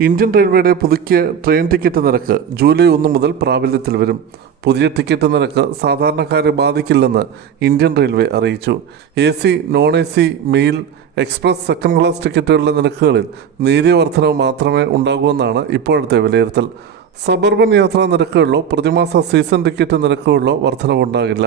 Indian റെയിൽവേയുടെ പുതുക്കിയ train ticket നിരക്ക് ജൂലൈ ഒന്ന് മുതൽ പ്രാബല്യത്തിൽ വരും. പുതിയ ടിക്കറ്റ് നിരക്ക് സാധാരണക്കാരെ ബാധിക്കില്ലെന്ന് ഇന്ത്യൻ റെയിൽവേ അറിയിച്ചു. A C non A C mail express second class ടിക്കറ്റുകളുടെ നിരക്കുകളിൽ നേരിയ വർധനവ് മാത്രമേ ഉണ്ടാകൂവെന്നാണ് ഇപ്പോഴത്തെ വിലയിരുത്തൽ. സബർബൻ യാത്രാ നിരക്കുകളിലോ പ്രതിമാസ സീസൺ ടിക്കറ്റ് നിരക്കുകളിലോ വർധനവുണ്ടാകില്ല.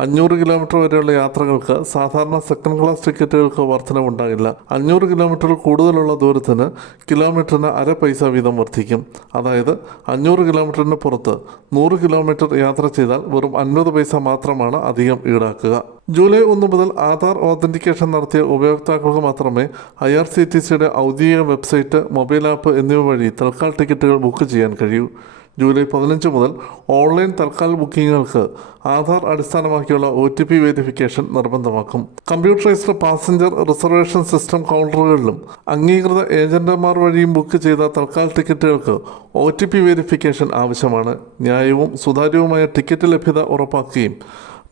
അഞ്ഞൂറ് കിലോമീറ്റർ വരെയുള്ള യാത്രകൾക്ക് സാധാരണ സെക്കൻഡ് ക്ലാസ് ടിക്കറ്റുകൾക്ക് വർധനവുണ്ടാകില്ല. അഞ്ഞൂറ് കിലോമീറ്റർ കൂടുതലുള്ള ദൂരത്തിന് കിലോമീറ്ററിന് അര പൈസ വീതം വർദ്ധിക്കും അതായത് അഞ്ഞൂറ് കിലോമീറ്ററിന് പുറത്ത് നൂറ് കിലോമീറ്റർ യാത്ര ചെയ്താൽ വെറും അൻപത് പൈസ മാത്രമാണ് അധികം ഈടാക്കുക. ജൂലൈ ഒന്ന് മുതൽ ആധാർ ഓതന്റിക്കേഷൻ നടത്തിയ ഉപയോക്താക്കൾക്ക് മാത്രമേ ഐ ആർ സി ടി സിയുടെ ഔദ്യോഗിക വെബ്സൈറ്റ് മൊബൈൽ ആപ്പ് എന്നിവ വഴി തൽക്കാൽ ടിക്കറ്റുകൾ ബുക്ക് ചെയ്യാൻ കഴിയൂ. ജൂലൈ പതിനഞ്ച് മുതൽ ഓൺലൈൻ തൽക്കാൽ ബുക്കിങ്ങുകൾക്ക് ആധാർ അടിസ്ഥാനമാക്കിയുള്ള ഒ ടി പി വെരിഫിക്കേഷൻ നിർബന്ധമാക്കും. കമ്പ്യൂട്ടറൈസ്ഡ് പാസഞ്ചർ റിസർവേഷൻ സിസ്റ്റം കൗണ്ടറുകളിലും അംഗീകൃത ഏജന്റുമാർ വഴിയും ബുക്ക് ചെയ്ത തൽക്കാൽ ടിക്കറ്റുകൾക്ക് ഒ ടി പി വെരിഫിക്കേഷൻ ആവശ്യമാണ്. ന്യായവും സുതാര്യവുമായ ടിക്കറ്റ് ലഭ്യത ഉറപ്പാക്കുകയും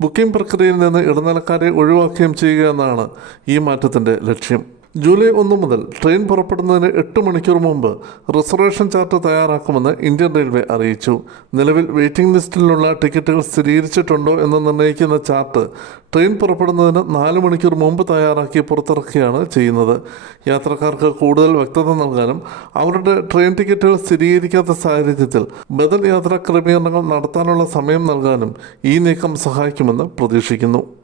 ബുക്കിംഗ് പ്രക്രിയയിൽ നിന്ന് ഇടനിലക്കാരെ ഒഴിവാക്കുകയും ചെയ്യുക എന്നാണ് ഈ മാറ്റത്തിന്റെ ലക്ഷ്യം. ജൂലൈ ഒന്ന് മുതൽ ട്രെയിൻ പുറപ്പെടുന്നതിന് എട്ട് മണിക്കൂർ മുമ്പ് റിസർവേഷൻ ചാർട്ട് തയ്യാറാക്കുമെന്ന് ഇന്ത്യൻ റെയിൽവേ അറിയിച്ചു. നിലവിൽ വെയിറ്റിംഗ് ലിസ്റ്റിലുള്ള ടിക്കറ്റുകൾ സ്ഥിരീകരിച്ചിട്ടുണ്ടോ എന്ന് നിർണയിക്കുന്ന ചാർട്ട് ട്രെയിൻ പുറപ്പെടുന്നതിന് നാല് മണിക്കൂർ മുമ്പ് തയ്യാറാക്കി പുറത്തിറക്കുകയാണ് ചെയ്യുന്നത്. യാത്രക്കാർക്ക് കൂടുതൽ വ്യക്തത നൽകാനും അവരുടെ ട്രെയിൻ ടിക്കറ്റുകൾ സ്ഥിരീകരിക്കാത്ത സാഹചര്യത്തിൽ ബദൽ യാത്രാ ക്രമീകരണങ്ങൾ നടത്താനുള്ള സമയം നൽകാനും ഈ നീക്കം സഹായിക്കുമെന്ന് പ്രതീക്ഷിക്കുന്നു.